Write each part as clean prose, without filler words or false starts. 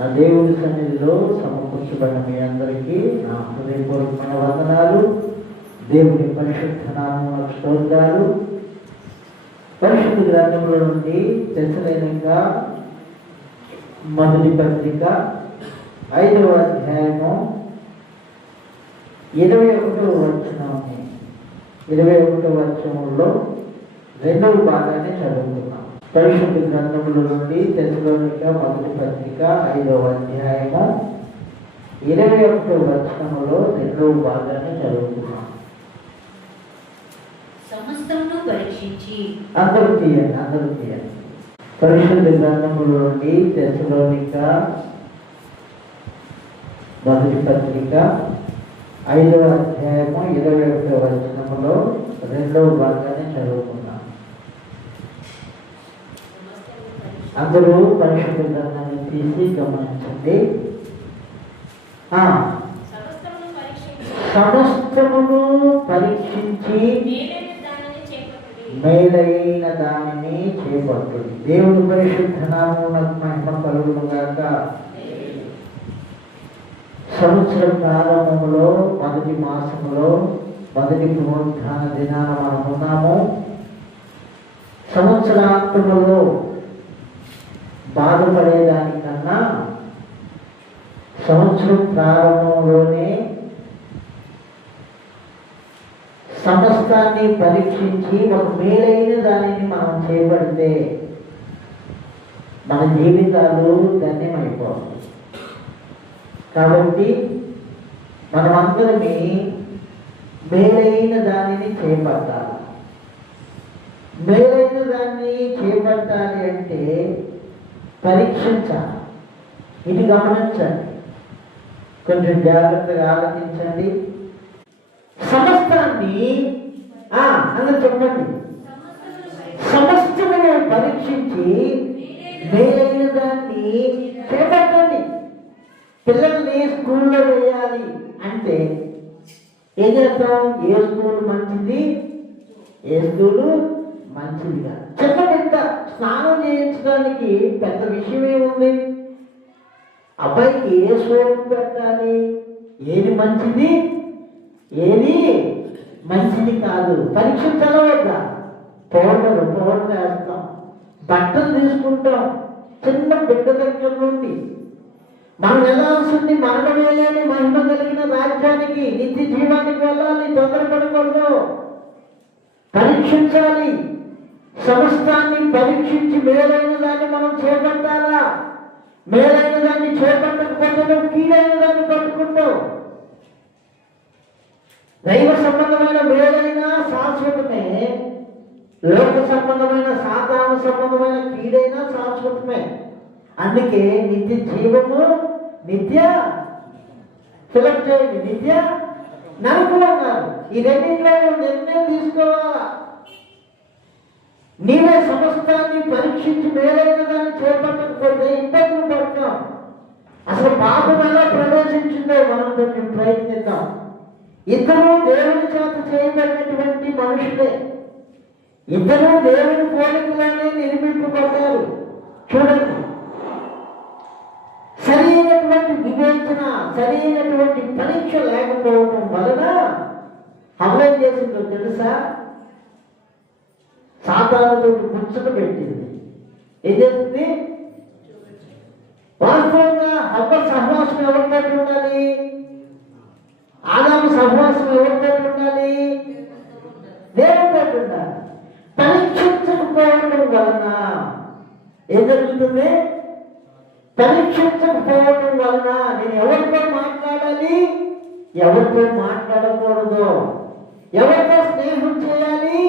నా దేవుని సన్నిధిలో సమకూర్చబడిన మీ అందరికీ నా హృదయపూర్వకమైన వందనాలు. దేవుని పరిశుద్ధ నామమునకు స్తోత్రాలు. పరిశుద్ధ గ్రంథంలో నుండి తెస్సలోనిక మొదటి పత్రిక 5వ అధ్యాయము 21వ వచనాన్ని 21వ వచనంలో రెండవ భాగాన్ని చదువుతున్నాం. పరిశుద్ధ గ్రంథముల నుండి తెస్సలోనిక మొదటి పత్రిక 5వ అధ్యాయము 21వ వచనములో రెండవ భాగాన్ని చదువుతున్నాం. సమస్తమును పరీక్షించి అందరూ తీయండి. పరిశుద్ధ గ్రంథముల నుండి తెస్సలోనిక మొదటి పత్రిక 5వ అధ్యాయము 21వ వచనములో రెండవ భాగాన్ని చదువుకున్నాం. అందరూ పరిశుద్ధ గ్రంథాన్ని తీసి గమనించండి. సమస్తమును పరీక్షించి మేలైన దానిని చేపట్టుడి. దేవుని పరిశుద్ధ నామమునకు మహిమ కలుగును గాక. సంవత్సర ప్రారంభంలో మొదటి మాసంలో మొదటి పునరుత్థాన దినాన మనం ఉన్నాము. సంవత్సరాంతములో బాధపడేదానికన్నా సంవత్సరం ప్రారంభంలోనే సమస్తాన్ని పరీక్షించి ఒక మేలైన దానిని మనం చేపడితే మన జీవితాలు ధన్యమైపోతాయి. కాబట్టి మనమందరమే మేలైన దానిని చేపట్టాలి. మేలైన దాన్ని చేపట్టాలి అంటే పరీక్షించాలి. ఇది గమనించండి, కొంచెం జాగ్రత్తగా ఆలోచించండి. సమస్తాన్ని అందరూ చెప్పండి, సమస్తమును పరీక్షించి మేలైన దాన్ని చేపట్టండి. పిల్లల్ని స్కూల్లో వేయాలి అంటే ఏం చేస్తాం? ఏ స్కూల్ మంచిది, ఏ స్కూలు మంచిదిగా. చిన్న బిడ్డ స్నానం చేయించడానికి పెద్ద విషయం ఏముంది? అబ్బాయికి ఏ సోపు పెట్టాలి, ఏది మంచిది, ఏది మంచిది కాదు పరీక్షించాలా వద్దా? పౌడర్ వేస్తాం, బట్టలు తీసుకుంటాం. చిన్న బిడ్డ దగ్గర నుండి మనం వెళ్ళాల్సింది మరణమే లేని మహిమ కలిగిన రాజ్యానికి, నిత్య జీవానికి వెళ్ళాలి. తొందరపడకూడదు, పరీక్షించాలి. సమస్తాన్ని పరీక్షించి మేలైన దాన్ని మనం చేపట్టాలా. మేలైన దాన్ని చేపట్టకపోతే కీడైన దాన్ని పట్టుకుంటావు. దైవ సంబంధమైన మేలైన శాశ్వతమే, లోక సంబంధమైన సాధారణ సంబంధమైన కీడైన శాశ్వతమే. అందుకే నిత్య జీవము, నిత్య ఫిలప్ చేయండి, నిత్య నరకం అన్నారు. ఈ రెండింటిలో నిర్ణయం తీసుకోవాలా. నీవే సమస్తాన్ని పరీక్షించి మేలైన దాన్ని చేపట్టకపోతే ఇబ్బందులు పడతాం. అసలు పాపం ఎలా ప్రవేశించిందో మనం కొంచెం ప్రయత్నిద్దాం. ఇద్దరు దేవుని చేత చేయబడినటువంటి మనుషులే, ఇద్దరు దేవుని పోలికలోనే నిర్మింపబడ్డారు. చూడండి, సరైనటువంటి వివేచన, సరైనటువంటి పరీక్ష లేకపోవడం వలన హవ్వ ఏం చేసిందో తెలుసా? సాతానుతో ముచ్చట పెట్టింది. ఏం చేస్తుంది? వాస్తవంగా హవ్వ సహవాసం ఎవరితో ఉండాలి? ఆదాము సహవాసం ఎవరితో ఉండాలి? దేవుడితో ఉండాలి. పరీక్షించకపోవడం వలన ఏం జరుగుతుంది? పరీక్షించకపోవడం వలన నేను ఎవరితో మాట్లాడాలి, ఎవరితో మాట్లాడకూడదు, ఎవరితో స్నేహం చేయాలి,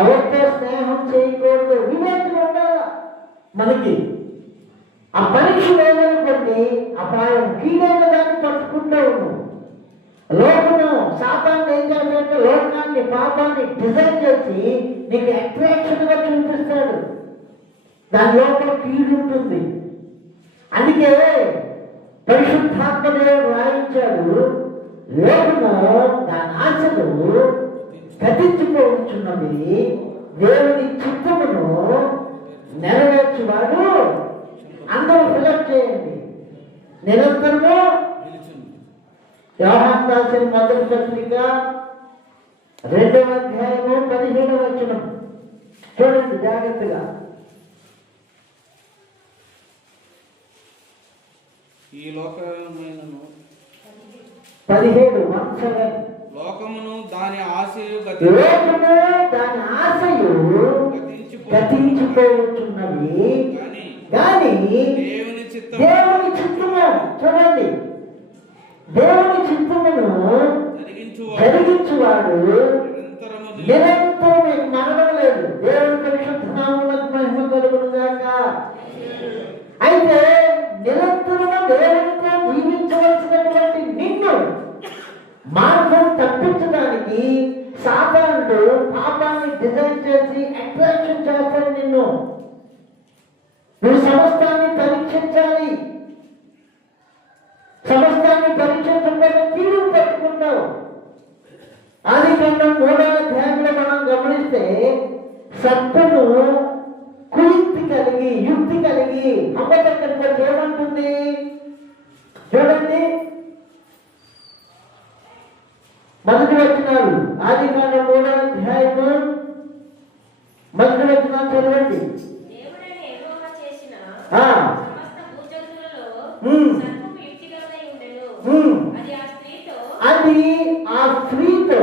ఎవరితో స్నేహం చేయకూడదు, వివేచన ఉండాలా మనకి. ఆ పరీక్ష లేదనుకోండి అపాయం, కీడైన దాన్ని పట్టుకుంటావు. లోకము సాతాను ఏం చేస్తాడంటే లోకాన్ని, పాపాన్ని డిజైన్ చేసి నీకు అట్రాక్షన్ గా చూపిస్తాడు. దాని లోపల కీడు ఉంటుంది. అందుకే పరిశుద్ధాత్మ దేవుడు రాయించాడు, లోకము దాని ఆశలు గతించిపోవచ్చున్నవి, దేవుని చిత్తమును నెరవేర్చువాడు. అందరూ ఫిలప్ చేయండి. నిరంతరము నిలుచును. యోహాను రాసిన మొదటి పత్రిక 2వ అధ్యాయము 17వ వచనం చూడండి జాగ్రత్తగా. ఈ లోకమైనను 17:17 లోకమును దాని ఆశయు లోకము దాని ఆశయు గతించిపోతున్నవి కానీ దేవుని చిత్తము దేవుని చిత్తము చూడండి, దేవుని చిత్తమును జరిగించువాడు నిరంతరము నిరంతరం మీకు మరణం లేదు. దేవుని పరిశుద్ధ నామమునకు మహిమ కలుగును గాక. అయితే నిరంతరము దేవునితో జీవించవలసినటువంటి నిన్ను మార్గం తప్పించడానికి సాతానుడు పాపాన్ని డిజైన్ చేసి అట్రాక్షన్ చేస్తాడు. నువ్వు సమస్తాన్ని పరీక్షించాలి. సమస్తాన్ని పరీక్షించకుండా కీడు పట్టుకుంటావు. ఆదికాండం 3వ అధ్యాయంలో మనం గమనిస్తే సత్తును కుయుక్తి కలిగి యుక్తి కలిగి అమ్మ దగ్గరికి వచ్చి ఏమంటుంది చూడండి. మొదటి వచనాలు ఆదికాండం 3వ అధ్యాయము మొదటి వచనాలు చదవండి. దేవుడైన యెహోవా చేసిన ఆ, సమస్త భూజంతువులలో ఉమ్. సర్పము యుక్తిగలదై ఉండెను. ఉమ్. అది ఆ స్త్రీతో, అది ఆ స్త్రీతో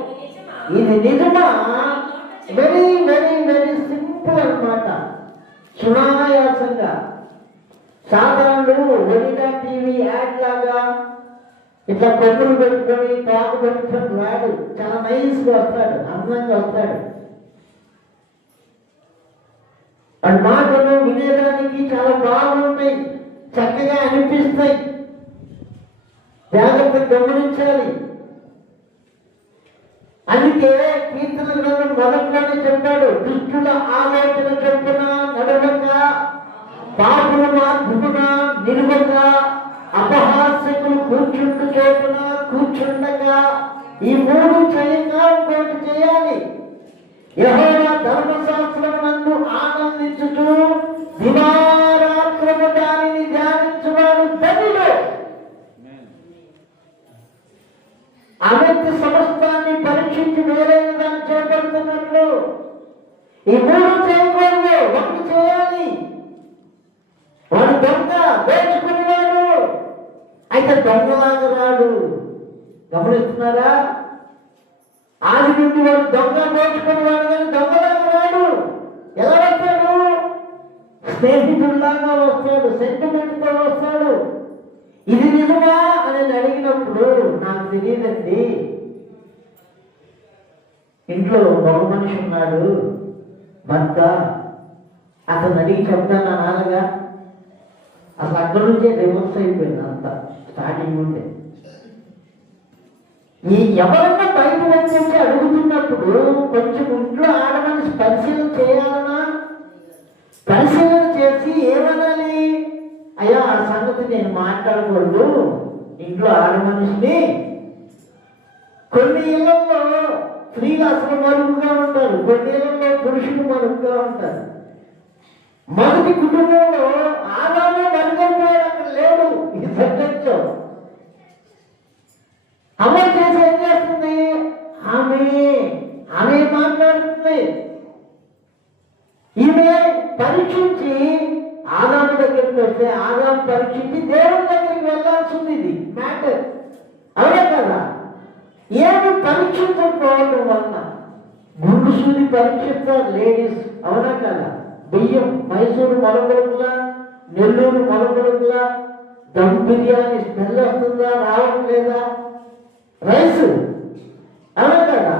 ఇది నిజమా? ఇది నిజమా? వెరీ వెరీ వెరీ సింపుల్ అన్నమాట. సునాయాసంగా సాధారణలు ఒడిగా టీవీ యాడ్ లాగా ఇట్లా కొమ్ములు పెట్టుకొని తాగు పెట్టుకొని రాడు. చాలా నైస్గా వస్తాడు, అందంగా వస్తాడు. ఆ మాటలు వినేదానికి చాలా బాగుంటాయి, చక్కగా అనిపిస్తాయి. జాగ్రత్తగా గమనించాలి. అందుకే కీర్తన గ్రంథం మొదట్లోనే చెప్పాడు, దుష్టుల ఆలోచన చొప్పున నడవక, పాపుల మార్గమున నిలువక, అపహాస్యకులు కూర్చుండు చోటున కూర్చుండగా, ఈ 3 చేయక ఇంకోటి చేయాలి. యెహోవా ధర్మశాస్త్రమునందు ఆనందించుచు దివారాత్రము దానిని ధ్యానించువాడు ధన్యుడు. ఆ వ్యక్తి సమస్తాన్ని పరీక్షించి వేరైన దాన్ని చేపడుతున్నట్లు ఈ 3 చేయకూడదు, 1 చేయాలి. వాడు దొంగ దోచుకునేవాడు, అయితే దొంగలాగా రాడు. గమనిస్తున్నారా? ఆది నుండి వాడు దొంగ దోచుకునేవాడు కానీ దొంగలాగా రాడు. ఎలా వస్తాడు? స్నేహితుల్లాగా వస్తాడు, సెంటిమెంట్తో వస్తాడు. ఇది నిజమా అని అడిగినప్పుడు నాకు తెలియదండి, ఇంట్లో మగ మనిషి ఉన్నాడు భర్త, అతను అడిగి చెప్తాను నాన్నగా. అసలు అక్కడి నుంచే రివర్స్ అయిపోయింది అంత స్టార్టింగ్ ఉంటే. ఈ ఎవరన్నా బయట వచ్చి అడుగుతున్నప్పుడు కొంచెం ఇంట్లో ఆడమనిషి పరిశీలన చేయాలన్నా, పరిశీలన చేసి ఏమనాలి? అయ్యా ఆ సంగతి నేను మాట్లాడకూడదు, ఇంట్లో ఆడమనిషిని. కొన్ని ఇళ్లలో స్త్రీలు అసలు మరుగుగా ఉంటారు, కొన్ని ఇళ్లలో పురుషులు మరుగుగా ఉంటారు. మొదటి కుటుంబంలో ఆదామే మరుగైపోయాడు, అక్కడ లేడు ఈ సబ్జెక్ట్ లో. అమ్మ చేసి ఏం చేస్తుంది? ఆమె మాట్లాడుతుంది. ఈమె పరీక్షించి ఆదాము దగ్గరికి వస్తే ఆదాము పరీక్షించి దేవుని దగ్గరికి వెళ్ళాల్సింది. ఇది మ్యాటర్, అవునా కదా? ఏమి పరీక్షించకపోవడం వల్ల గుండు సూది పరీక్షిస్తారు లేడీస్, అవునా కదా? బియ్యం మైసూరు మొలకొడుకులా, నెల్లూరు మొలకొడుకులా, దమ్ బిర్యానీ స్మెల్ వస్తుందా రావట్లేదా, రైస్, అవునా కదా?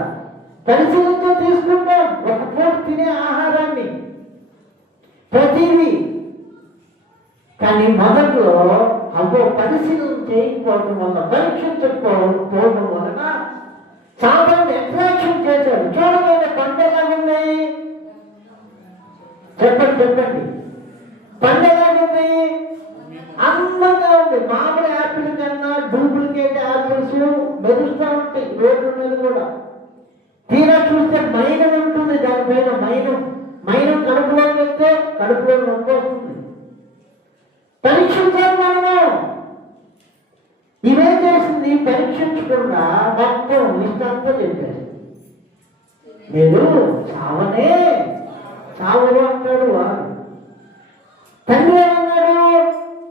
పరిశీలనతో తీసుకుంటాం ఒక పూట తినే ఆహారాన్ని ప్రతిదీ. కానీ మొదట్లో అవ్వ పరిశీలన చేయకపోవడం వల్ల, పరీక్షించకపోవడం వలన సాధారణ అట్రాక్షన్ చేశాడు. చూడగానే పంట ఎలాగున్నాయి చెప్పండి, పంట ఎలాగుంది? అందంగా ఉంది. మామూలు యాపిల్ కన్నా డూప్లికేట్ యాపిల్స్ మెరుస్తూ ఉంటాయి రోడ్ల మీద కూడా. తీరా చూస్తే మైనం ఉంటుంది దానిపైన, మైనం కడుపులో వెళ్తే కడుపులో నొప్పి వస్తుంది. పరీక్షించాలి మనము. ఇవేం చేసింది? పరీక్షించకుండా మొత్తం లిస్ట్ అంతా చెప్పేసి మీరు చావనే చావరు అంటాడు వాడు. తండ్రి ఏమన్నాడు?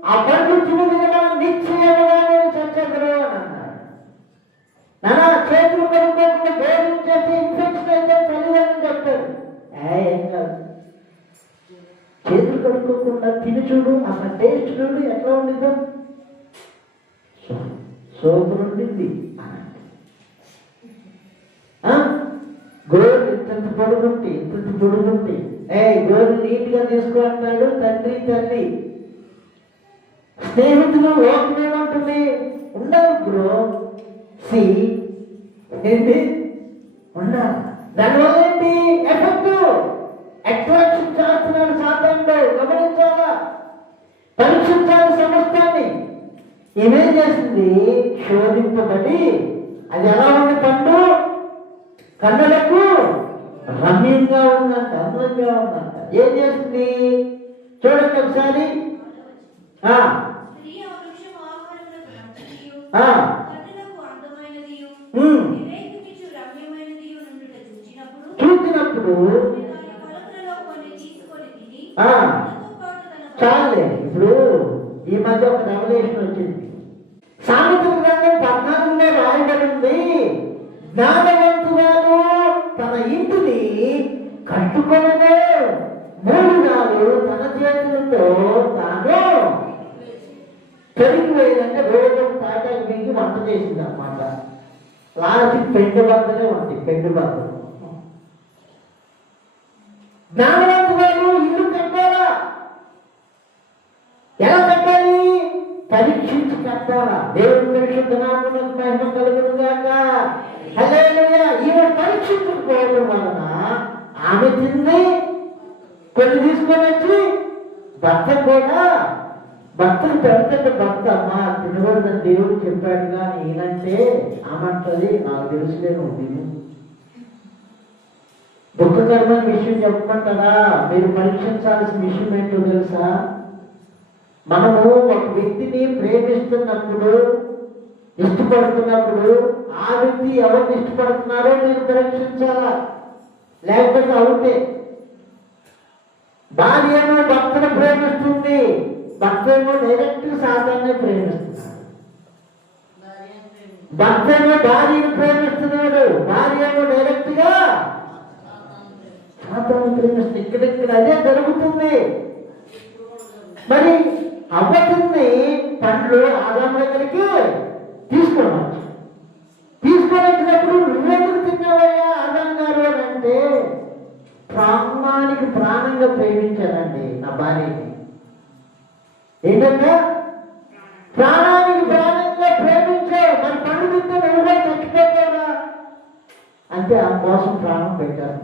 ఆ పండు తినగా నిశ్చయముగా నేను చచ్చెదరు అని అన్నాడు. నానా చేతులు కడుక్కోకుండా భోజనం చేసి ఇన్ఫెక్షన్ అయితే తల్లిదండ్రులు చెప్తారు. ఏం కాదు, చేతులు కడుక్కోకుండా తిని చూడు, అసలు టేస్ట్ చూడు ఎట్లా ఉండిద్దో. సోపు ఉండింది. గోరు ఇంత పొడుగుంటి ఇంత పొడుగుంటి గోరు నీట్గా తీసుకో అంటాడు తండ్రి తల్లి. స్నేహితులు ఓకేమంటుంది? ఉండాలి బ్రో సి ఏంటి ఉండాలి. దానివల్ల ఏంటి ఎఫెక్ట్? అట్రాక్షన్ చేస్తున్నాడు సాతానుడు. గమనించాలా? పరీక్షించాలి సమస్తాన్ని. ఏమేం చేసింది? శోధింపబడి అది ఎలా ఉంది? పండు కన్నులకు రమ్యంగా ఉందంట, అందంగా ఉందంట. ఏం చేస్తుంది చూడండి ఒకసారి. చూసినప్పుడు చాలే. ఇప్పుడు ఈ మధ్య ఒక రెవల్యూషన్ వచ్చింది. సామెతల గ్రంథం 14లో రాయబడింది, జ్ఞానవంతురాలు తన ఇంటిని కట్టుకొనను 3 నాలు తన చేతులతో తాను పెరిగి వేయాలంటే రోజు తాటాకు మింగి వంట చేసింది అన్నమాట. లాస్ట్ పెండు బద్దనే ఉంది, పెండు బద్దలు. జ్ఞానవంతురాలు ఇల్లు కట్టాలా? ఎలా కట్టాలి? పరీక్షించి కట్టాలా? దేవుని పరిశుద్ధ నామమునకు మహిమ కలుగును గాక. హల్లెలూయా. ఈమె పరీక్షించుకోవడం వలన ఆమె తింది కొన్ని తీసుకొని వచ్చి భర్త కూడా, భర్తను పెడతంటే భర్త అమ్మా తినకూడదని దేవుడు చెప్పాడు కానీ ఈయనంటే ఆమంటది నాకు తెలుసులేను తిను. దుఃఖకరమైన విషయం చెప్పమంటారా? మీరు పరీక్షించాల్సిన విషయం ఏంటో తెలుసా? మనము ఒక వ్యక్తిని ప్రేమిస్తున్నప్పుడు, ఇష్టపడుతున్నప్పుడు ఆ వ్యక్తి ఎవరిని ఇష్టపడుతున్నారో మీరు పరీక్షించాలా, లేకపోతే అవుతే. భార్య ఏమో భర్తను ప్రేమిస్తుంది, భర్త ఏమో డైరెక్ట్ సాతాన్ని ప్రేమిస్తున్నాడు. భర్త ఏమో భార్యను ప్రేమిస్తున్నాడు, భార్య ఏమో డైరెక్ట్ గా సాతాన్ని ప్రేమిస్తుంది. ఇక్కడిక్కడ అదే జరుగుతుంది. మరి అవ్వతుంది పండ్లు ఆదాము దగ్గరికి తీసుకోవచ్చు. తీసుకొని వచ్చినప్పుడు నువ్వెందుకు తిన్నావయ్యా ఆదాము గారు అని అంటే, ప్రాణానికి ప్రాణంగా ప్రేమించానండి నా భార్యని. ఏంటంటే ప్రాణానికి ప్రాణంగా ప్రేమించావు, మరి పండు తింటే నువ్వు కూడా చచ్చిపోతావురా అంటే ఆ కోసం ప్రాణం పెట్టాను.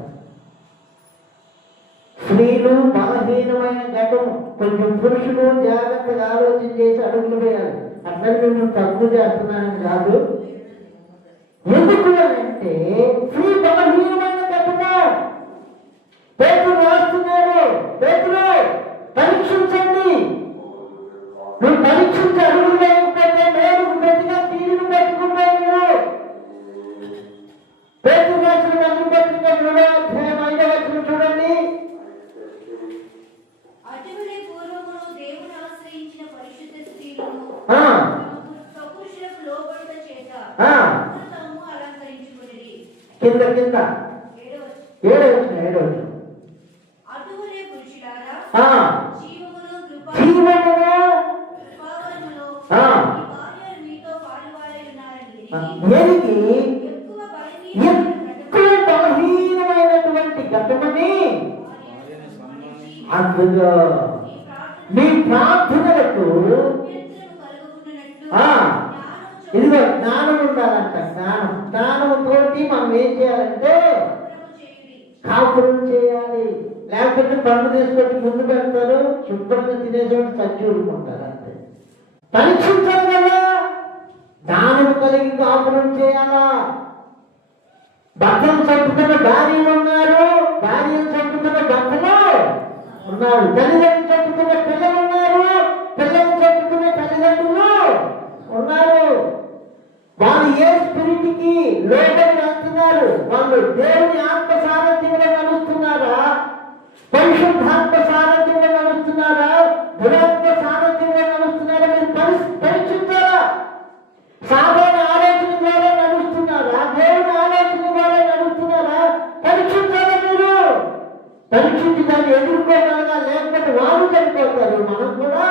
స్త్రీలు బలహీనమైన ఘటం, కొంచెం పురుషులు జాగ్రత్తగా ఆలోచన చేసి అడుగులు వేయాలి. అట్లా మేము తక్కువ చేస్తున్నానని కాదు. ఎందుకు అంటే స్త్రీ బలహీనమైన ఘటన. పేతురు రాస్తున్నాడు, పేతురు పరీక్షించండి, నువ్వు పరీక్షించి అడుగులు వేయకపోతే నేను ప్రతిగా తీరును పెట్టుకున్నాను. పేతురు రాసిన మొదటి పత్రిక 3వ అధ్యాయం 5వ వచనం చూడండి. కింద కింద 7వ వచనం. ఎరిగి ఎక్కువ బలహీనమైనటువంటి ఘటమని అందులో మీ ప్రార్థనలకు ఇదిగో జ్ఞానం ఉండాలంట. జ్ఞానంతో మనం ఏం చేయాలంటే కాపురం చేయాలి. లేకపోతే పండు తీసుకొచ్చి ముందు పెడతారు, శుభ్రంగా తినేసేవాడు చచ్చి ఊరుకుంటారు అంతే. పరీక్షించాలి కదా, జ్ఞానం కలిగి కాపురం చేయాలా. భర్తను చంపుతున్న భార్యలు ఉన్నారు, భార్యను చంపుతున్న భర్తలు ఉన్నారు, తల్లిదండ్రులు చంపుతున్న పిల్లలు ఉన్నారు, పిల్లలు చంపుతున్న తల్లిదండ్రులు ఉన్నారు. దేవుని ఆత్మ సారథ్యంలో నడుస్తున్నారా? పరిశుద్ధాత్మ సారథ్యంలో నడుస్తున్నారా? దురాత్మ సారథ్యంలో నడుస్తున్నారా? మీరు పరీక్షించారా? సాధారణ ఆలోచన ద్వారా నడుస్తున్నారా? దేవుని ఆలోచన ద్వారా నడుస్తున్నారా? పరీక్షించారా? మీరు పరీక్షించి దాన్ని ఎదుర్కోగలగా, లేకపోతే వారు చనిపోతారు, మనం కూడా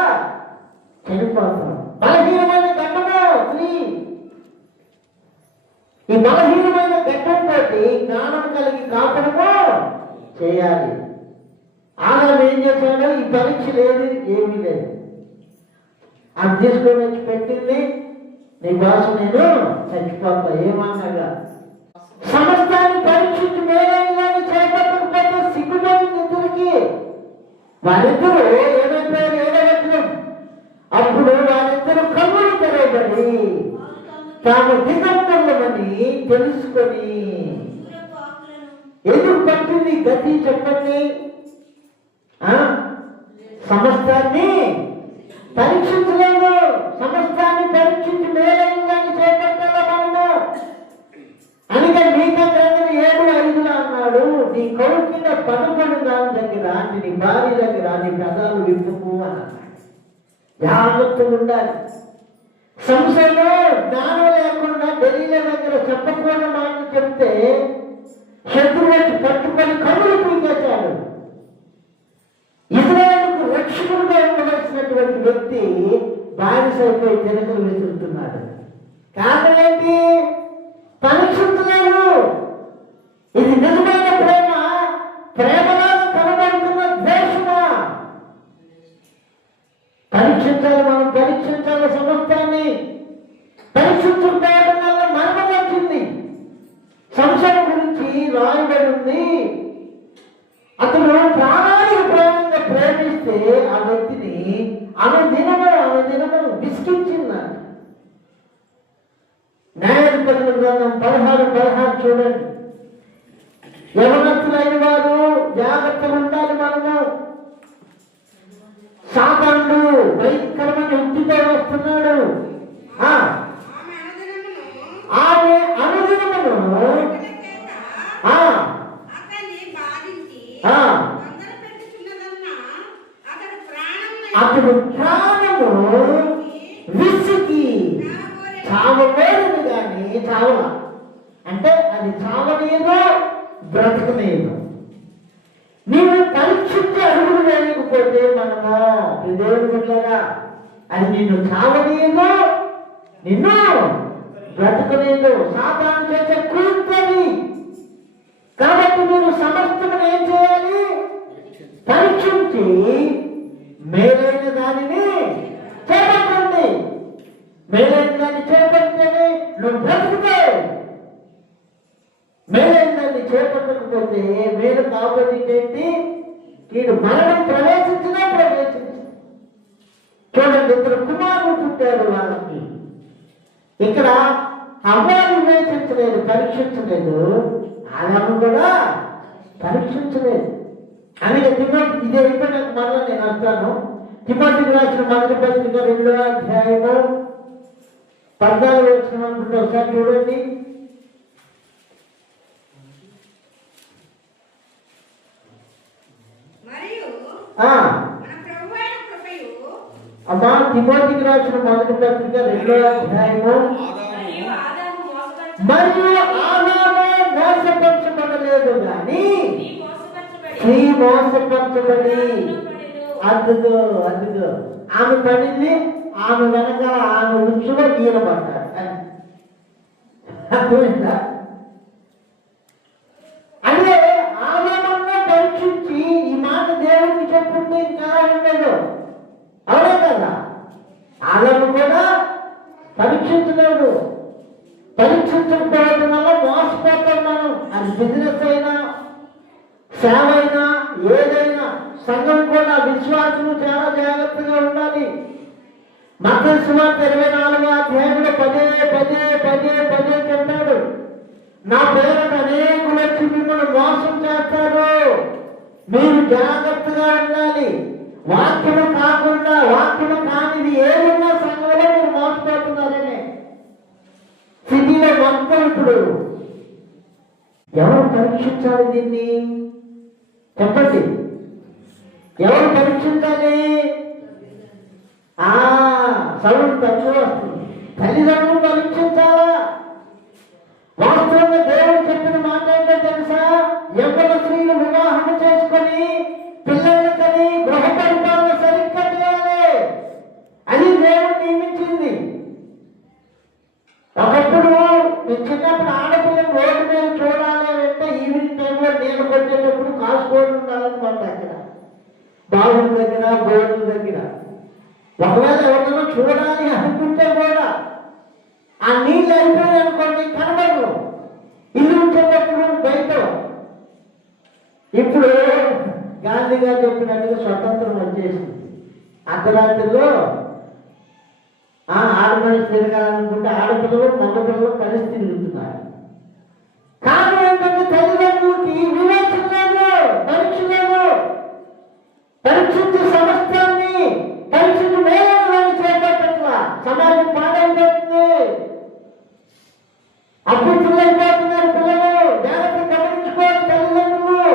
చనిపోతాం. బలహీనమైన గడ్డము స్త్రీ, ఈ బలహీనమైన గడ్డంతో జ్ఞానం కలిగి కాపురము చేయాలి. ఆదాం ఏం చేశాడు? ఈ పరీక్ష లేదు, ఏమీ లేదు, అది తీసుకొని వచ్చి పెట్టింది, నీ కోసం నేను చచ్చిపోతా ఏమన్నాగా. సమస్తాన్ని పరీక్షించి మేలైనదాన్ని చేపట్టకపోతే సిగ్గుపోయింది ఇద్దరికి. వారిద్దరూ ఏమైపోయారు? ఏడవచ్చును. అప్పుడు వారిద్దరు కన్నులు తెరవబడి తాము దిగంబరులమని తెలుసుకొని ఎందుకు పట్టింది గతి చెప్పండి? సమస్తాన్ని పరీక్షించలేదు. సమస్తాన్ని పరీక్షించి మేలైనదాన్ని చేపట్టాలా మనము? అందుకే మీకా గ్రంథం 7:5 అన్నాడు, నీ కౌలు కింద పదకొండు దాని దగ్గర, నీ భార్య దగ్గర నీ పెదాలు విప్పుకు అన్నాడు. జాగ్రత్తగా ఉండాలి. సంశయంలో జ్ఞానం లేకుండా ఢిల్లీల దగ్గర చెప్పకూడని మాటలు చెప్తే శత్రువు వచ్చి పట్టుకొని కన్నులు పీకేశాడు. ఇజ్రాయేలుకు రక్షకుడుగా ఉండవలసినటువంటి వ్యక్తి బానిసైపోయి తిరగలు విసురుతున్నాడు. కారణం ఏంటి? పరీక్షించలేదు. ఇది నిజమైన ప్రేమ, ప్రేమలాగా కనబడుతున్న ద్వేషమా? పరీక్షించాలి, మనం పరీక్షించాలి. సమస్తాన్ని పరీక్షించుకోవడం వల్ల మరణం వచ్చింది. సంశయం గురించి రాయబడి ఉంది. అతను ప్రాణానికి ప్రాణంగా ప్రేమిస్తే ఆ వ్యక్తిని అనుదినము విసిగించిందంట. న్యాయాధిపతుల గ్రంథం 16:16 చూడండి. యవనస్తులైన వారు జాగ్రత్తగా ఉండాలి. మనము సాతానుడు భయంకరమైన యుక్తితో వస్తున్నాడు. ఆమె అనుదినమును అతడు ప్రాణము విసిగి చావలేదు కానీ చావల అంటే అది చావలేదు, బ్రతకలేదు. నీవు పరీక్షించి అడుగులు వేయకపోతే మనము దేవుని బిడ్డలారా అది నిన్ను చావలేదు, నిన్ను బ్రతకలేదు. సాతాను చేసే కుయుక్తది. కాబట్టి మీరు సమస్తము ఏం చేయాలి? పరీక్షించి మేలైన దానిని చేపట్టండి. మేలైన దాన్ని చేపడితేనే నువ్వు బ్రతుకుతావు. మేలైన దాన్ని చేపట్టకపోతే మేలు కాబట్టి ఏంటి? వీడు మరణం ప్రవేశించినా ప్రవేశించు. చూడండి, ఇద్దరు కుమారులు పుట్టారు వాళ్ళకి. ఇక్కడ అమ్మాయి వివేచించలేదు, పరీక్షించలేదు. ఆదాము కూడా పరీక్షించలేదు. అందుకే తిమోతి, ఇది అయిపోయినాక మళ్ళీ నేను వస్తాను. తిమోతికి రాసిన 1వ పత్రిక 2వ అధ్యాయము 14 వచనం అనుకుంటే ఒకసారి చూడండి. అమ్మా, తిమోతికి రాసిన 1వ పత్రిక 2వ అధ్యాయము. మరియు ఆదాము మోసపరచబడలేదు కానీ స్త్రీ మోసపరచబడి అద్దుతో ఆమె పడింది. ఆమె వెనక ఆమె ఉచ్చులో ఈయన పడ్డాడు. అర్థమైందా? అంటే ఆదామన్నా పరీక్షించి ఈ మాట దేవుడికి చెప్పుకుంటే ఇంకా ఉండదు. అవునే కదా? ఆదాము కూడా పరీక్షించలేడు. పరీక్షించకపోవడం వల్ల మోసపోతాం మనం. అది బిజినెస్ అయినా, సేవ అయినా, ఏదైనా. సంఘం కూడా విశ్వాసము చాలా జాగ్రత్తగా ఉండాలి. మత్తయి సువార్త 24వ అధ్యాయంలో పదే చెప్పాడు, నా పేరున అనేకులు వచ్చి మిమ్మల్ని మోసం చేస్తారు, మీరు జాగ్రత్తగా ఉండాలి. వాక్యము కాకుండా, వాక్యము కానిది ఏదైనా సంఘంలో మీరు మోసపోతున్నారనే స్థితిలో మొత్తం ఇప్పుడు ఎవరు పరీక్షించాలి దీన్ని? చెప్పండి, ఎవరు పరీక్షించాలి? సౌండ్ తక్కువ వస్తుంది. తల్లిదండ్రులు పరీక్షించాలా? వాస్తవంగా దేవుడు చెప్పిన మాట ఏంటో తెలుసా? యవ్వన స్త్రీలు వివాహం చేసుకొని పిల్లల్ని కని గృహ పరిపాలన సరిగ్గా చేయాలి. అది దేవుడు నియమించింది. ఒకప్పుడు నేను చిన్నప్పుడు ఆడపిల్లని రోడ్డు మీద చూడాలి అంటే ఈవినింగ్ టైంలో నీళ్ళు కొట్టేటప్పుడు కాసుకోవడం ఉండాలన్నమాట. అక్కడ బావుల దగ్గర, బోర్డుల దగ్గర ఒకవేళ ఎవరైనా చూడాలి అనుకుంటే కూడా ఆ నీళ్ళు అయిపోయాయి అనుకోండి, కనబడరు. ఇల్లు ఉంచేటప్పుడు బయట. ఇప్పుడు గాంధీ గారు చెప్పినట్టుగా స్వతంత్రం వచ్చేసింది. అర్ధరాత్రిలో ఆడమనిషి తిరగాలనుకుంటే ఆడపిల్లలు మగపిల్లలు కలిసి తిరుగుతున్నారు. కారణం ఏంటంటే తల్లిదండ్రులకి వివేచన లేదు, పరీక్ష లేదు. పరీక్షించే సమస్తాన్ని పరీక్షకు మేలని చేపట్టట్లా. సమాజం పాడైపోతుంది, అభివృద్ధులైపోతున్నారు పిల్లలు. జాగ్రత్త గమనించుకోవాలి తల్లిదండ్రులు.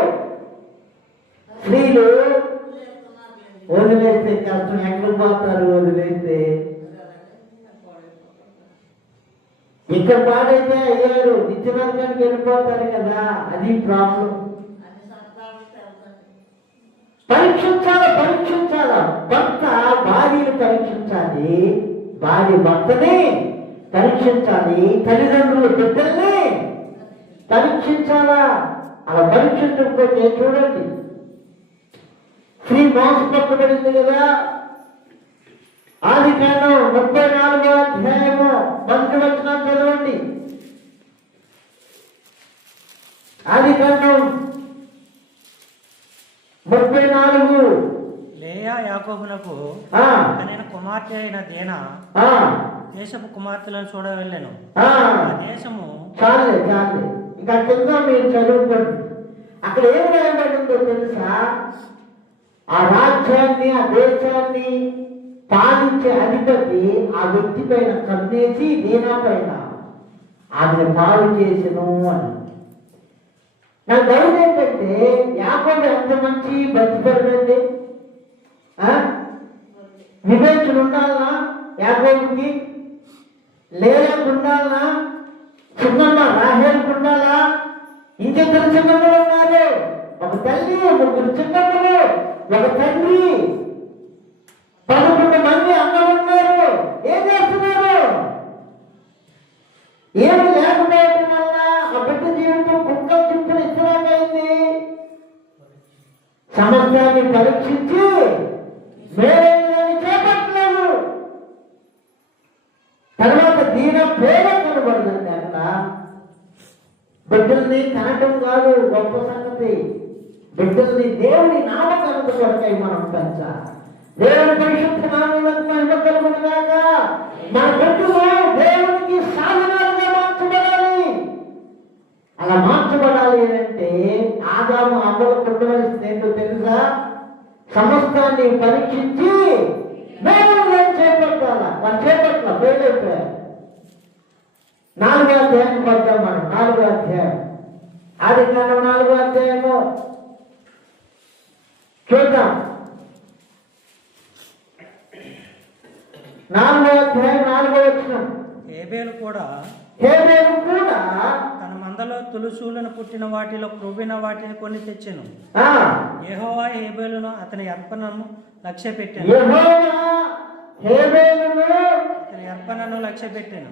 స్త్రీలు వదిలేస్తే కష్టం, ఎక్కడ పోతారు? వదిలేస్తే ఇక్కడ పాడైతే అయ్యారు, నిత్యనరకానికి వెళ్ళిపోతారు కదా. అది ప్రాబ్లం. పరీక్షించాలా? భర్త భార్యను పరీక్షించాలి, భార్య భర్తని పరీక్షించాలి, తల్లిదండ్రులు బిడ్డల్ని పరీక్షించాలా. అలా పరీక్షించకపోతే చూడండి, స్త్రీ మోసపట్టబడింది కదా. ఆదికాండం 34వ అధ్యాయము 1వ వచనం చదవండి. ఆదికాండం 34. లేయా యాకోబునకు నేను కుమార్తె అయిన దేనా దేశపు కుమార్తెలను చూడ వెళ్ళాను. ఆ దేశము చాలే ఇంకా కింద మీరు చదువుకోండి. అక్కడ ఏం రాయబడిందో తెలుసా? ఆ రాజ్యాన్ని, ఆ దేశాన్ని పాలించే అధిపతి ఆ వ్యక్తి పైన కన్నేసి దీనా పైన ఆమెను పాలు చేసను అని. నా డౌట్ ఏంటంటే, యాకోబు ఎంత మంచి బతిపడండి. వివేచన ఉండాలనా యాకోబుకి? లేయాకు ఉండాలనా? చిన్నమ్మ రాహేలుకు ఉండాలా? ఇంకెద్దరు చిన్నమ్మలు ఉన్నారు. ఒక తల్లి, 3 చిన్నమ్మలు, ఒక తండ్రి, 11 మంది అన్నలు ఉన్నారు. ఏం చేస్తున్నారు? ఏమి లేకపోవడం వల్ల ఆ బిడ్డ జీవితం కుక్కలు చుట్టూ ఇచ్చినాకైంది. సమస్యని పరీక్షించి మేలని చేపట్టలేదు. తర్వాత దీన పేద కనబడదండి. అక్కడ బిడ్డల్ని కనటం కాదు గొప్ప సంగతి. బిడ్డల్ని దేవుని నామకరణత కొరకై మనం పెంచాలి. దేవుని పరిశుద్ధ నామములకు మహిమ కలుగును గాక. మన బిడ్డలు దేవునికి సాధనాలుగా మార్చబడాలి. అలా మార్చబడాలి అంటే ఆదాము అవ్వలకు ఉండవలసింది ఏంటో తెలుసా? సమస్తాన్ని పరీక్షించి మేలులను చేపట్టాల. వాళ్ళు చేపట్ల ఫెయిల్ అయిపోయారు. 4వ అధ్యాయం పడతాం మనం. 4వ అధ్యాయం ఆదికాండం 4వ అధ్యాయము చూద్దాం. 4వ అధ్యాయం 4వ వచనం. హేబేలు కూడా తన మందలో తులుసూలను పుట్టిన వాటిలో క్రొవ్విన వాటిని కొన్ని తెచ్చెను. యెహోవా హేబేలును అతని అర్పణను లక్ష్య పెట్టాను. అతని అర్పణను లక్ష్య పెట్టాను.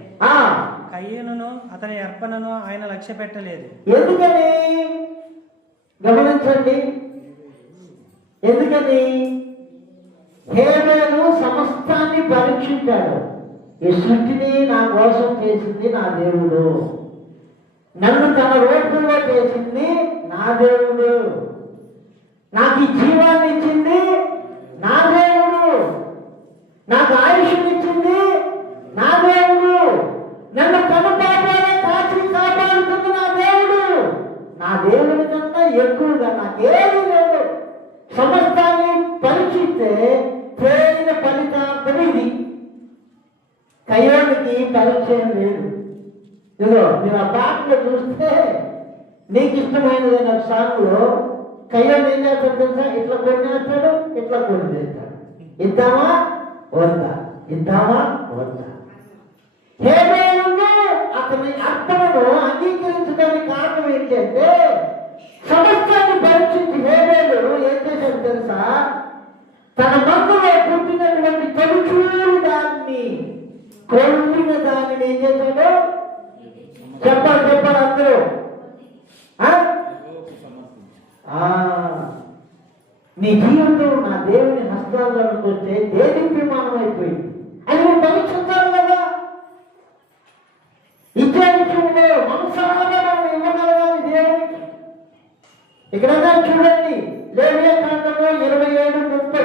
కయ్యూనును అతని అర్పణను ఆయన లక్ష్య పెట్టలేదు. ఎందుకని గమనించండి. ఎందుకని? హేబేలు సమస్తాన్ని పరీక్షించాడు. ఈ సృష్టిని నా కోసం చేసింది నా దేవుడు, నన్ను తన రూపంలో చేసింది నా దేవుడు, నాకు ఈ జీవాన్ని ఇచ్చింది నా దేవుడు, నాకు ఆయుష్నిచ్చింది నా దేవుడు, నన్ను కనుపాపాలే కాచి కాపాడుతుంది నా దేవుడు. నా దేవుడి కన్నా ఎక్కువగా నాకేమీ లేదు. సమస్తాన్ని పరీక్షిస్తే తేలిన ఫలితాంతం ఇది. కయ్యోనికి పరీక్ష ఏం లేదు. ఇదిగో మీరు ఆ పాటలో చూస్తే నీకు ఇష్టమైనదైన సాకులో కయ్యాన్ని ఏం చేస్తాడు తెలుసా? ఇట్లా కొనేస్తాడు, ఇట్లా కొనేస్తాడు. ఇద్దామా వద్దా, ఇద్దామా వద్దా. హేబేలును అతని అర్పణను అంగీకరించడానికి కారణం ఏంటంటే సమస్తాన్ని పరీక్షించి హేబేలు ఏం చేశాడు తెలుసా? తన మందులో పుట్టినటువంటి తొలిచూరు దాన్ని, కొలిపిన దానిని ఏం చేశాడు? చెప్పాలి అందరూ. నీ జీవితం నా దేవుని హస్తాల్లోకి వస్తే దేనికి ప్రమాణం అయిపోయింది అని నువ్వు పరీక్షించాలి కదా. ఇచ్చే విషయంలో మనసాగరం ఇవ్వగలగాలి దేవునికి. ఇక్కడ చూడండి, లేవియా కాండము 27:30.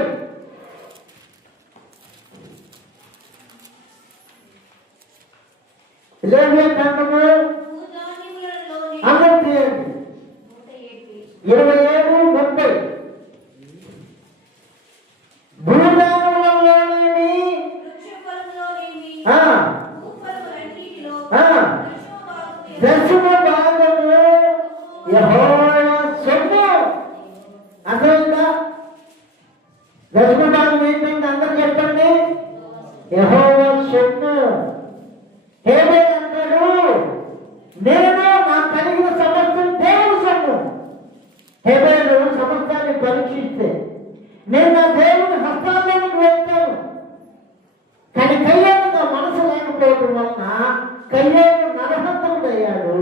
లేవియా కాండము అందరూ చేయండి 27:30. భూదానములలోనేమి దశమ భాగము యెహోవా సొమ్ము. అర్థమైందా? దశమ భాగం ఏంటంటే అందరూ చెప్పండి, యెహోవా సొమ్ము. హేబేలు అంటాడు, నేను నా కలిగిన సమస్తం దేవుని సొమ్ము. హేబేలు సమస్తాన్ని పరీక్షిస్తే నేను నా దేవుని హస్తాల్లోనికి వెళ్తాను. కానీ కయ్యాను నా మనసు లేకపోవడం వలన కయ్యాను నరహంతముడయ్యాడు,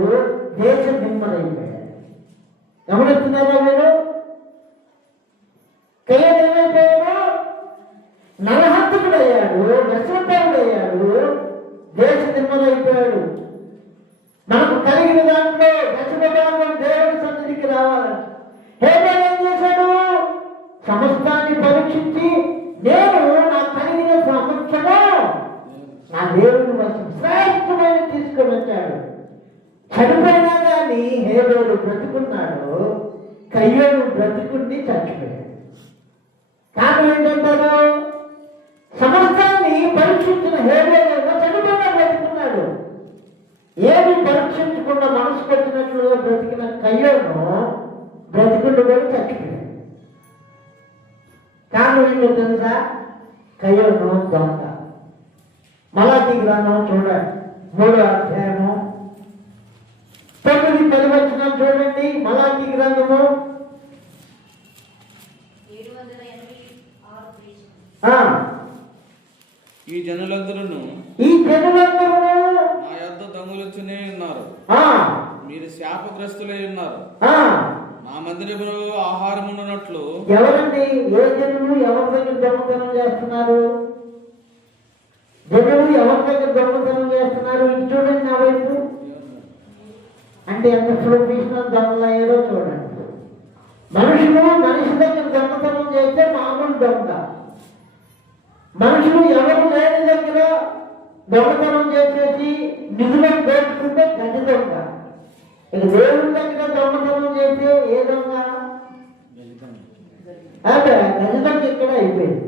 దేశం నిమ్మడైపోయాడు. గమనిస్తున్నారా మీరు? కయ్యాను ఏమైపోయాడు? నరహంతకుడయ్యాడు, వ్యసనపరుడయ్యాడు, దేశ నిమ్మడైపోయాడు. మనకు కలిగిన దాంట్లో దశభాగం దేవుని సన్నిధికి రావాలని హేబేలు ఏం చేశాడు? సమస్తాన్ని పరీక్షించి నేను నా కలిగిన సమస్తము నా దేవుని వశం శ్రేష్టమైన తీసుకొని వచ్చాడు. చనిపోయినా కానీ హేబేలు బ్రతుకున్నాడు, కయ్యోను బ్రతుకుని చచ్చిపోయాడు. కారణం ఏంటంటారు? సమస్తాన్ని పరీక్షించిన హేబేలు చనిపోయినా బ్రతుకున్నాడు. ఏమి పరీక్షించకుండా మనసుకు వచ్చినట్లుగా బ్రతికిన కయ్యోను బ్రతుకుంటూ కూడా చచ్చిపోయాడు. కారణం ఏంటో తెలుసా? కయ్యోను దొంగ. మలాకి గ్రంథం చూడండి 3వ అధ్యాయము 9-10 వచనం చూడండి. మలాకి గ్రంథము 786. ఈ జనులందరూ నా యొద్ద దొంగలుచునే ఉన్నారు, మీరు శాపగ్రస్తులై ఉన్నారు. నా మందిరములో ఆహారం ఉన్నట్లు. ఎవరండి? ఏ జనులు ఎవరి దగ్గర దొంగతనం చేస్తున్నారు? జనులు ఎవరి దగ్గర దొంగతనం చేస్తున్నారు? ఇది చూడండి నా వైపు. అంటే ఎంత ప్రొఫెషనల్ దొంగలు అయ్యారో చూడండి. మనుషులు మనిషి దగ్గర దొంగతనం చేస్తే మామూలు దొంగ. మనుషులు ఎవరు లేని దగ్గర దొంగతనం చేసేసి నిధులను దోచుకుంటే గజ దొంగ. ఇక దేవుడి దగ్గర దొంగతనం చేస్తే ఏ దొంగ? అదే గజ దొంగ ఇక్కడ అయిపోయింది.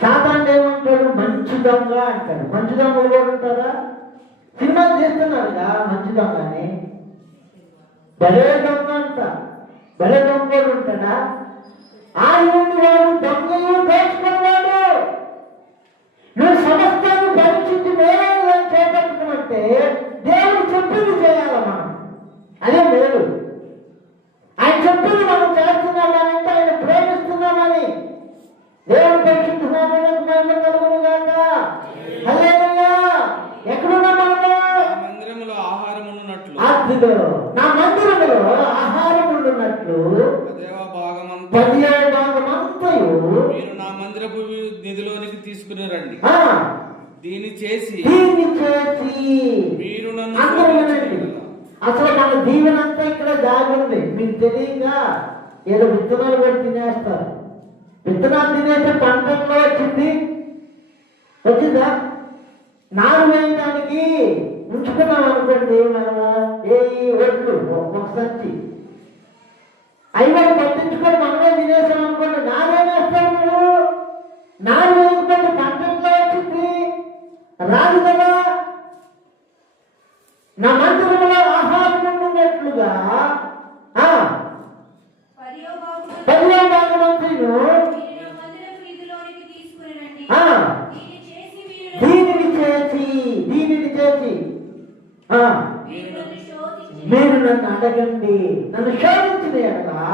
సాతాను ఏమంటాడు? మంచి దొంగ అంటాడు. మంచి దొంగలు కూడా ఉంటారా? సినిమాలు చేస్తున్నారుగా మంచి దొంగ అని. భలే దొంగ అంట. భలే దొంగ కూడా ఉంటాడా? ఆయన వాడు దొంగలు దోచుకున్నాడు. నువ్వు సమస్తాన్ని పరీక్షించి మేలు చేపట్టమంటే దేవుడు చెప్పింది చేయాలి మనం. అదే మేలు. ఆయన చెప్పింది మనం చేస్తున్నామనంటే ఆయన ప్రేమిస్తున్నామని. దేవుడు పరీక్షిస్తున్నామని మేము కలుగును గాక. హల్లెలూయా. ఎక్కడున్నా మనము? మందిరములో ఆహారం ఉన్నట్లు. అదిగో నా మందిరములో ఆహారం ఉన్నట్లు 10వ భాగమంతా 10వ భాగమంతయు మీరు నా మందిరపు నిధిలోనికి తీసుకుని రండి. దీన్ని చేసి మీరు నన్ను అసలు మన దీవెన అంతా ఇక్కడ దాగుంది. మీకు తెలియక ఏదో విత్తనాలు కూడా తినేస్తారు. విత్తనాలు తినేస్తే పంటల్లో వచ్చిందా? నారు వేయడానికి ఉంచుకున్నాం అనుకోండి, మనము ఏ ఒడ్లు ఒక సంచి అయినా పట్టించుకొని మనమే తినేసాం అనుకోండి, నారేమేస్తాం నువ్వు? నారు వేయకపోతే పంటల్లో వచ్చింది రాదు కదా. ఆ, మీరు నన్ను శోధించి మీరు నన్ను అడగండి, నన్ను శోధించిన ఎడలా